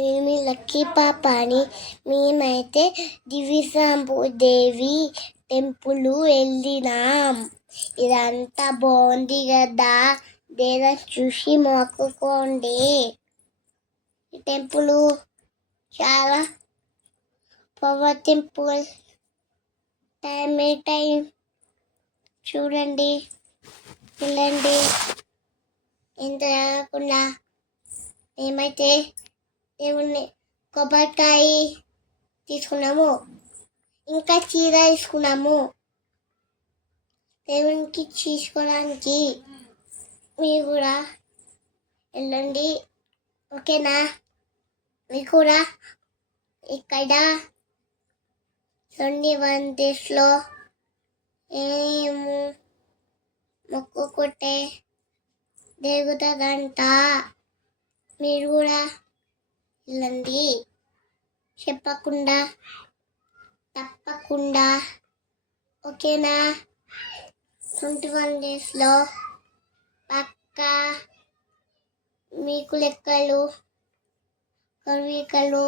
మేము లక్కీ పాపని. మేమైతే దివ్యసాంబుదేవి టెంపుల్ వెళ్ళినాం. ఇదంతా బాగుంది కదా, దేదా చూసి మొక్కుకోండి. ఈ టెంపుల్ చాలా పవర్ టెంపుల్. టైం చూడండి, వెళ్ళండి. ఎంత కాకుండా మేమైతే దేవుణ్ణి కొబ్బరికాయ తీసుకున్నాము, ఇంకా చీర తీసుకున్నాము దేవునికి తీసుకోవడానికి. మీరు కూడా వెళ్ళండి, ఓకేనా? మీకు కూడా ఇక్కడ వందేస్లో ఏమో మొక్కుకుంటే జరుగుతుందంట. మీరు కూడా వెళ్ళండి, తప్పకుండా, ఓకేనా? 21 డేస్లో పక్కా మీకు లెక్కలు కవికలు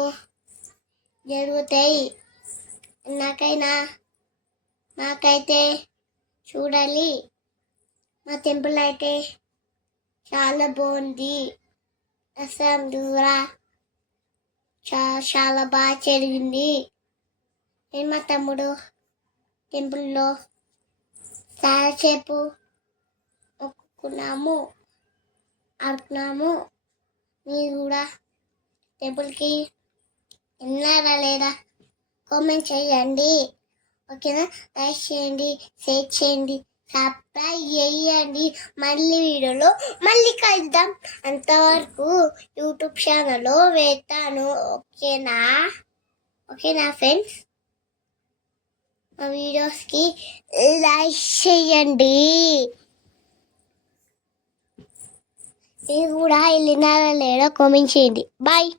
జరుగుతాయి. నాకైతే చూడాలి. మా టెంపుల్ అయితే చాలా బాగుంది. అస్సాం దూర చాలా బాగా జరిగింది. నేను మా తమ్ముడు టెంపుల్లో చాలాసేపు మొక్కుకున్నాము, ఆడుకున్నాము. మీరు కూడా టెంపుల్కి విన్నారా లేదా కామెంట్ చేయండి, ఓకేనా? లైక్ చేయండి, షేర్ చేయండి, సబ్స్క్రైబ్ చేయండి. వీడియోలో మళ్ళీ కలుద్దాం. అంతవరకు యూట్యూబ్ ఛానల్లో వేస్తాను, ఓకేనా ఫ్రెండ్స్? మా వీడియోస్కి లైక్ చేయండి. మీరు కూడా వెళ్ళినారా లేదా కామెంట్ చేయండి. బాయ్.